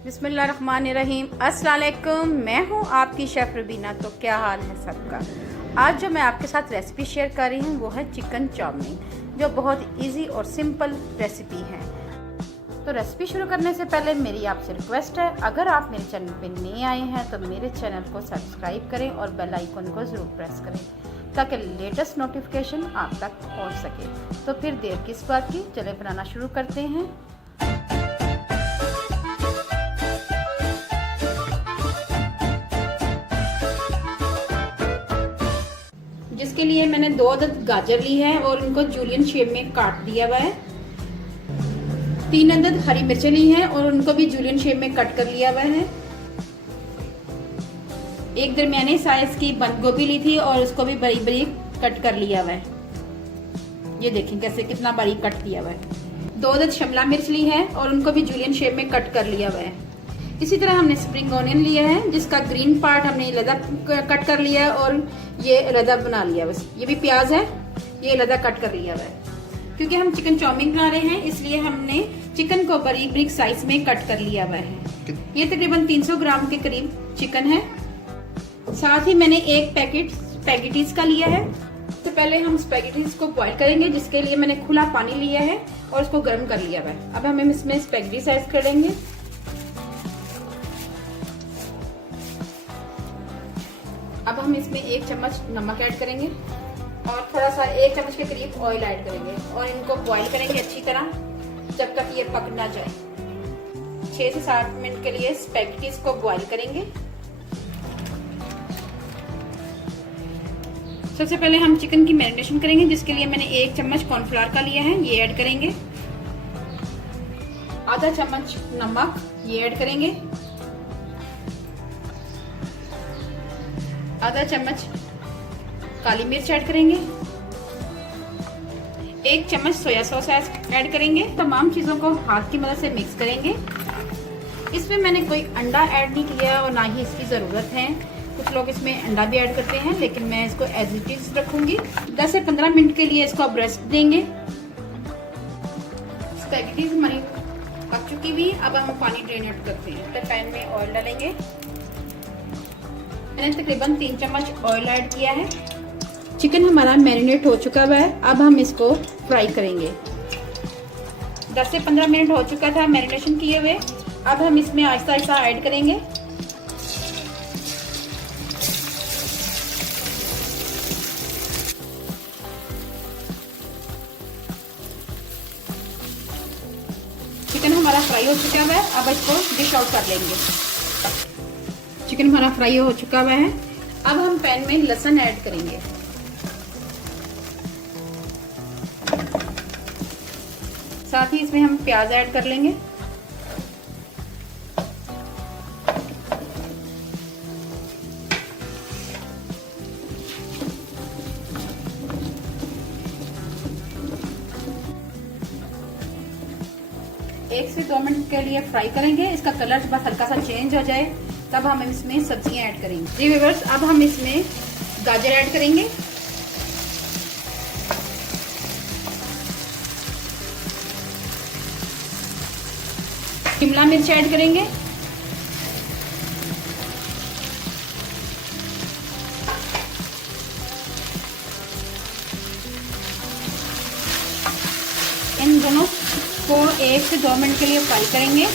बिस्मिल्लाहिर्रहमानिर्रहीम। अस्सलाम वालेकुम। मैं हूँ आपकी शेफ़ रुबीना। तो क्या हाल है सबका। आज जो मैं आपके साथ रेसिपी शेयर कर रही हूँ वो है चिकन चाउमीन, जो बहुत इजी और सिंपल रेसिपी है। तो रेसिपी शुरू करने से पहले मेरी आपसे रिक्वेस्ट है, अगर आप मेरे चैनल पे नए आए हैं तो मेरे चैनल को सब्सक्राइब करें और बेल आइकन को ज़रूर प्रेस करें ताकि लेटेस्ट नोटिफिकेशन आप तक पहुँच सके। तो फिर देर किस बात की, चले बनाना शुरू करते हैं। जिसके लिए मैंने 2 अदद गाजर ली है और उनको जूलियन शेप में काट दिया हुआ है। 3 अदद हरी मिर्चें ली हैं और उनको भी जूलियन शेप में कट कर लिया हुआ है। एक दरमियाने साइज की बंद गोभी ली थी और उसको भी बारीक बारीक कट कर लिया हुआ है। ये देखें कैसे कितना बारीक कट दिया हुआ है। 2 अदद शिमला मिर्च ली है और उनको भी जूलियन शेप में कट कर लिया हुआ है। इसी तरह हमने स्प्रिंग ऑनियन लिया है, जिसका ग्रीन पार्ट हमने अलग कट कर लिया है और ये अलग बना लिया है। ये भी प्याज है, ये अलग कट कर लिया हुआ है। क्योंकि हम चिकन चाउमीन बना रहे हैं इसलिए हमने चिकन को बारीक बारीक साइज में कट कर लिया हुआ है। ये तकरीबन 300 ग्राम के करीब चिकन है। साथ ही मैंने एक पैकेट स्पैगेटीज का लिया है। तो पहले हम स्पैगेटीज को बॉईल करेंगे, जिसके लिए मैंने खुला पानी लिया है और उसको गर्म कर लिया हुआ है। अब हम इसमें स्पैगेटी साइज करेंगे। अब हम इसमें 1 चम्मच नमक ऐड करेंगे और थोड़ा सा 1 चम्मच के करीब ऑयल ऐड करेंगे और इनको बॉईल करेंगे अच्छी तरह जब तक ये पक ना जाए। 6 से 7 मिनट के लिए स्पैगेटीज को बॉईल करेंगे। सबसे पहले हम चिकन की मैरिनेशन करेंगे, जिसके लिए मैंने 1 चम्मच कॉर्नफ्लावर का लिया है, ये ऐड करेंगे। आधा चम्मच नमक ये ऐड करेंगे। आधा चम्मच काली मिर्च ऐड करेंगे। 1 चम्मच सोया सॉस ऐड करेंगे। तमाम चीजों को हाथ की मदद से मिक्स करेंगे। इसमें मैंने कोई अंडा ऐड नहीं किया और ना ही इसकी जरूरत है। कुछ लोग इसमें अंडा भी ऐड करते हैं, लेकिन मैं इसको एज इट इज रखूंगी। 10 से 15 मिनट के लिए इसको अब रेस्ट देंगे। स्पैगेटीज हमारी पक चुकी हुई। अब हम पानी ड्रेन आउट करते हैं। तो पैन में ऑयल डालेंगे। मैंने तकरीबन 3 चम्मच ऑयल ऐड किया है। चिकन हमारा मैरिनेट हो चुका हुआ है। अब हम इसको फ्राई करेंगे। 10 से 15 मिनट हो चुका था मैरिनेशन किए हुए। अब हम इसमें आहिस्ता आहिस्ता ऐड करेंगे। चिकन हमारा फ्राई हो चुका हुआ है। अब इसको डिश आउट कर लेंगे। चिकन हमारा फ्राई हो चुका हुआ है। अब हम पैन में लहसुन ऐड करेंगे। साथ ही इसमें हम प्याज ऐड कर लेंगे। एक से 2 मिनट के लिए फ्राई करेंगे। इसका कलर बस हल्का सा चेंज हो जाए तब हम इसमें सब्जियां ऐड करेंगे। जी व्यूअर्स, अब हम इसमें गाजर ऐड करेंगे। शिमला मिर्च ऐड करेंगे। इन दोनों को 1 से 2 मिनट के लिए फ्राई करेंगे।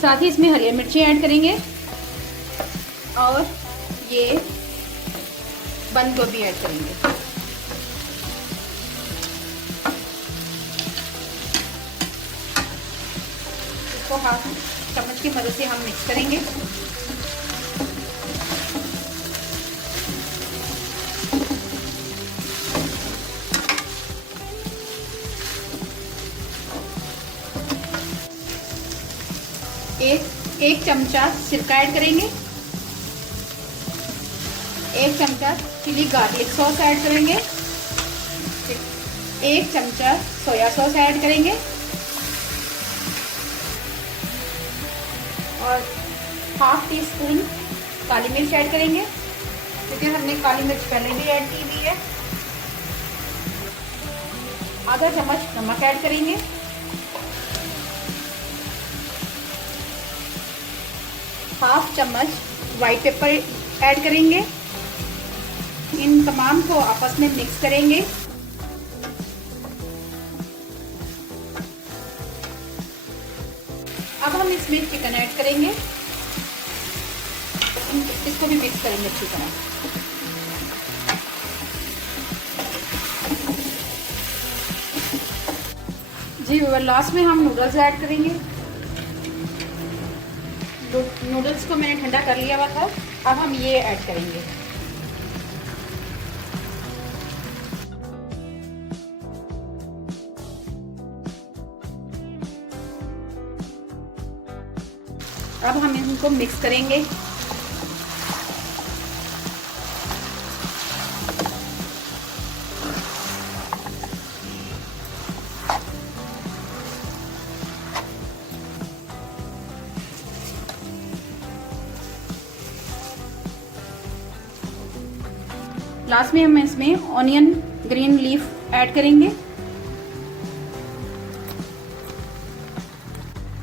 साथ ही इसमें हरी मिर्ची ऐड करेंगे और ये बंद गोभी ऐड करेंगे। इसको हाथ चम्मच की मदद से हम मिक्स करेंगे। एक चमचा सिरका ऐड करेंगे। 1 चमचा चिली गार्लिक सॉस ऐड करेंगे। 1 चमचा सोया सॉस ऐड करेंगे और ½ टीस्पून काली मिर्च ऐड करेंगे, क्योंकि हमने काली मिर्च पहले भी ऐड की हुई है। आधा चम्मच नमक ऐड करेंगे, हाफ चम्मच वाइट पेपर ऐड करेंगे। इन तमाम को आपस में मिक्स करेंगे। अब हम इसमें चिकन ऐड करेंगे, इसको भी मिक्स करेंगे अच्छी तरह। जी लास्ट में हम नूडल्स ऐड करेंगे। नूडल्स को मैंने ठंडा कर लिया हुआ था, अब हम ये ऐड करेंगे। अब हम इनको मिक्स करेंगे। लास्ट में हम इसमें ऑनियन ग्रीन लीफ ऐड करेंगे।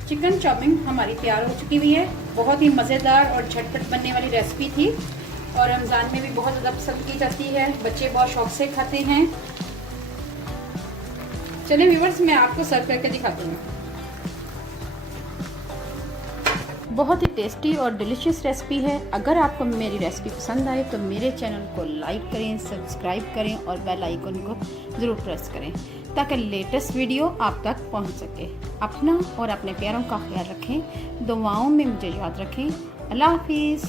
चिकन चाउमीन हमारी तैयार हो चुकी हुई है। बहुत ही मज़ेदार और झटपट बनने वाली रेसिपी थी और रमज़ान में भी बहुत ज़्यादा पसंद की जाती है। बच्चे बहुत शौक से खाते हैं। चलिए व्यूअर्स, मैं आपको सर्व करके दिखाती हूँ। बहुत ही टेस्टी और डिलीशियस रेसिपी है। अगर आपको मेरी रेसिपी पसंद आए तो मेरे चैनल को लाइक करें, सब्सक्राइब करें और बेल आइकन को ज़रूर प्रेस करें ताकि लेटेस्ट वीडियो आप तक पहुंच सके। अपना और अपने प्यारों का ख्याल रखें, दुआओं में मुझे याद रखें। अल्लाह हाफिज़।